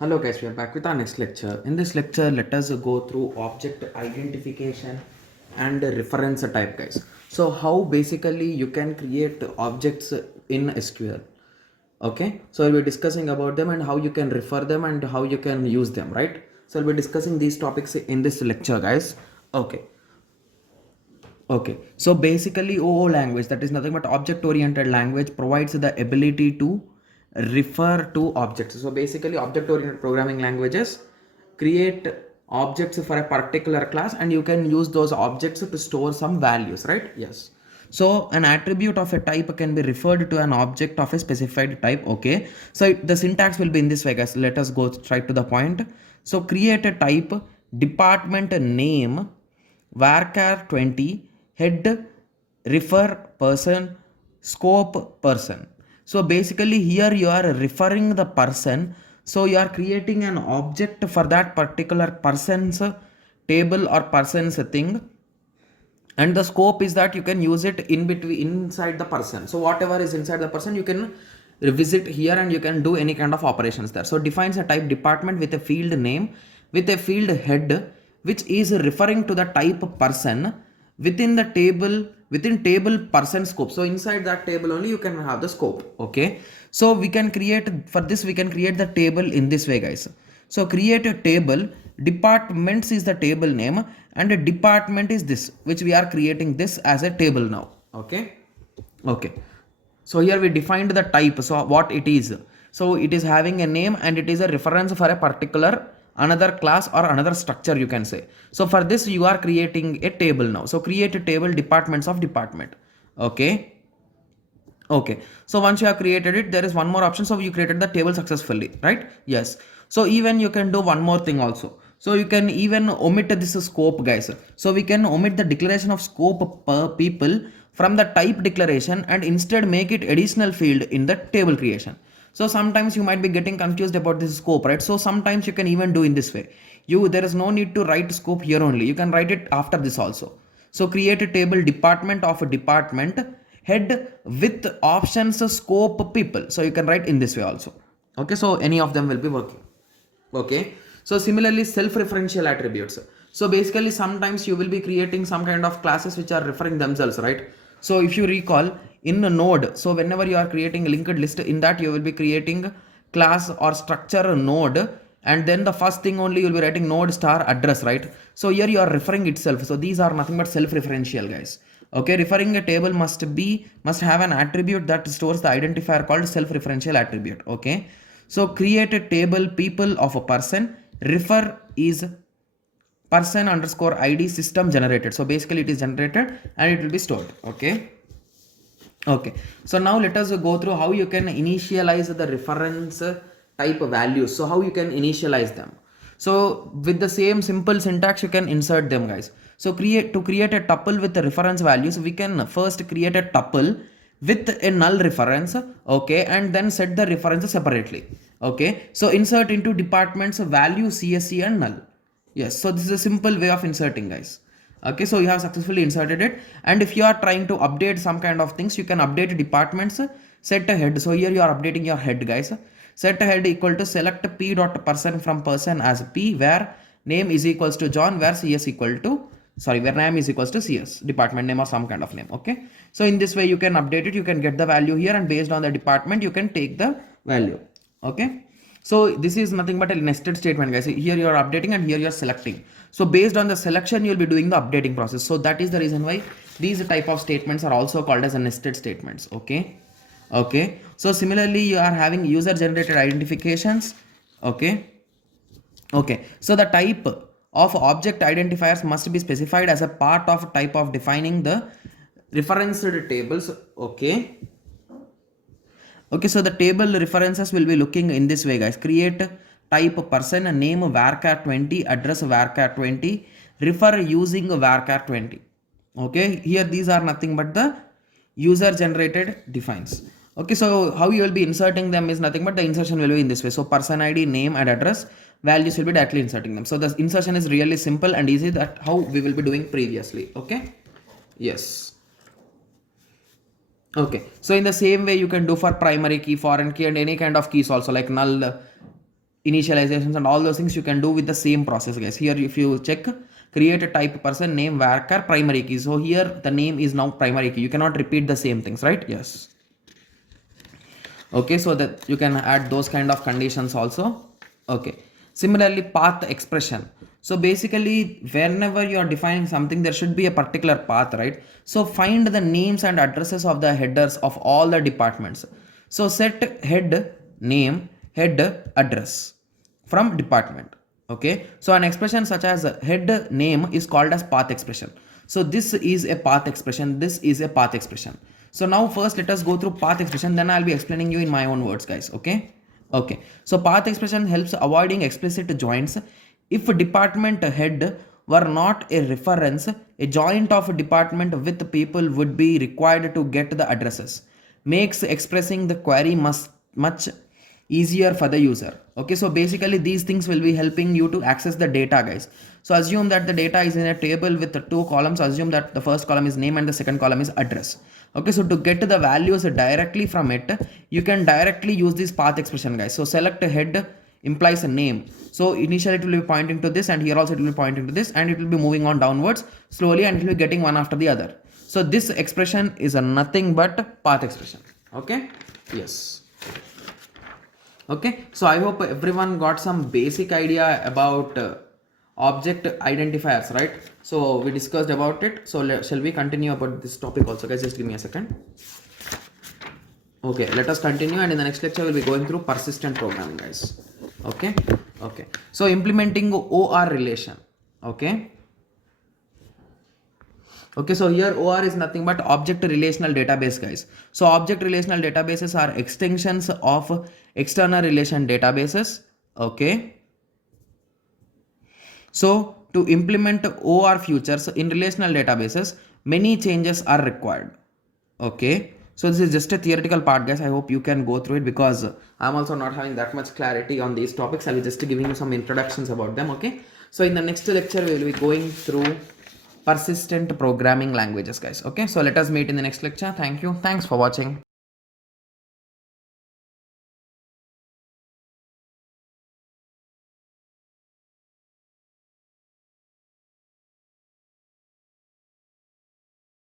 Hello guys, we are back with our next lecture. In this lecture, let us go through object identification and reference type guys. So how basically you can create objects in SQL. Okay, so we'll be discussing about them and how you can refer them and how you can use them, right? So we'll be discussing these topics in this lecture guys. Okay. Okay, so basically OO language, that is nothing but object oriented language, provides the ability to refer to objects. So basically object oriented programming languages create objects for a particular class and you can use those objects to store some values, right? Yes. So an attribute of a type can be referred to an object of a specified type. Okay, so the syntax will be in this way guys. Let us go straight to the point. So create a type department name varchar 20 head refer person scope person. So basically here you are referring the person, so you are creating an object for that particular person's table or person's thing, and the scope is that you can use it in between inside the person. So whatever is inside the person you can revisit here and you can do any kind of operations there. So defines a type department with a field name with a field head which is referring to the type person within the table, within table person scope. So inside that table only you can have the scope. Okay, so we can create, for this we can create the table in this way guys. So create a table, departments is the table name and a department is this, which we are creating this as a table now. Okay. Okay, so here we defined the type, so what it is. So it is having a name and it is a reference for a particular another class or another structure you can say. So for this you are creating a table now. So create a table departments of department. Okay. Okay, so once you have created it, there is one more option. So you created the table successfully, right? Yes. So even you can do one more thing also. So you can even omit this scope guys. So we can omit the declaration of scope per people from the type declaration and instead make it additional field in the table creation. So sometimes you might be getting confused about this scope, right? So sometimes you can even do in this way. There is no need to write scope here only. You can write it after this also. So create a table department of a department head with options scope people. So you can write in this way also. Okay, so any of them will be working. Okay, so similarly self-referential attributes. So basically sometimes you will be creating some kind of classes which are referring themselves, right? So if you recall in a node, so whenever you are creating a linked list, in that you will be creating class or structure node, and then the first thing only you will be writing node star address, right? So here you are referring itself. So these are nothing but self-referential guys. Okay, referring a table must have an attribute that stores the identifier called self-referential attribute. Okay, so create a table people of a person, refer is person underscore id system generated. So basically it is generated and it will be stored. Okay. Okay, so now let us go through how you can initialize the reference type values. So how you can initialize them. So with the same simple syntax you can insert them guys. So to create a tuple with the reference values, we can first create a tuple with a null reference. Okay, and then set the reference separately. Okay, so insert into departments value CSC and null. Yes, so this is a simple way of inserting guys. Okay, so you have successfully inserted it, and if you are trying to update some kind of things, you can update departments, set a head. So here you are updating your head guys. Set a head equal to select p dot person from person as p, where name is equals to John, where cs equal to where name is equals to cs, department name or some kind of name. Okay, so in this way you can update it, you can get the value here, and based on the department you can take the value. Okay, so this is nothing but a nested statement guys. Here you are updating and here you are selecting. So based on the selection you will be doing the updating process. So that is the reason why these type of statements are also called as a nested statements. Okay. Okay, so similarly you are having user generated identifications. Okay. Okay, so the type of object identifiers must be specified as a part of type of defining the referenced tables. Okay. Okay, so the table references will be looking in this way guys. Create type person, name varchar 20, address varchar 20, refer using varchar 20. Okay, here these are nothing but the user generated defines. Okay, so how you will be inserting them is nothing but the insertion will be in this way. So person ID, name and address values will be directly inserting them. So the insertion is really simple and easy, that how we will be doing previously. Okay, yes. Okay, so in the same way you can do for primary key, foreign key and any kind of keys also, like null, initializations and all those things you can do with the same process, guys. Here if you check, create a type person name varchar primary key, so here the name is now primary key, you cannot repeat the same things, right? Yes. Okay, so that you can add those kind of conditions also. Okay, similarly path expression. So basically whenever you are defining something, there should be a particular path, right? So find the names and addresses of the headers of all the departments. So set head name, head address from department. Okay, so an expression such as head name is called as path expression. So this is a path expression, this is a path expression. So now first let us go through path expression, then I'll be explaining you in my own words, guys. Okay, okay, so path expression helps avoiding explicit joints. If department head were not a reference, a joint of a department with people would be required to get the addresses, makes expressing the query much easier for the user. Okay, so basically these things will be helping you to access the data, guys. So assume that the data is in a table with two columns. Assume that the first column is name and the second column is address. Okay, so to get the values directly from it, you can directly use this path expression, guys. So select head implies a name, so initially it will be pointing to this, and here also it will be pointing to this, and it will be moving on downwards slowly, and it will be getting one after the other. So this expression is a nothing but path expression. Okay, yes. Okay, so I hope everyone got some basic idea about object identifiers, right? So we discussed about it, so shall we continue about this topic also, guys? Just give me a second. Okay, let us continue, and in the next lecture we'll be going through persistent programming, guys. Okay, okay, so implementing OR relation. Okay, okay, so here OR is nothing but object relational database, guys. So object relational databases are extensions of external relation databases. Okay, so to implement OR features in relational databases, many changes are required. Okay, so this is just a theoretical part, guys. I hope you can go through it, because I'm also not having that much clarity on these topics. I'll be just giving you some introductions about them. Okay, so in the next lecture we will be going through persistent programming languages, guys. Okay, so let us meet in the next lecture. Thank you, thanks for watching.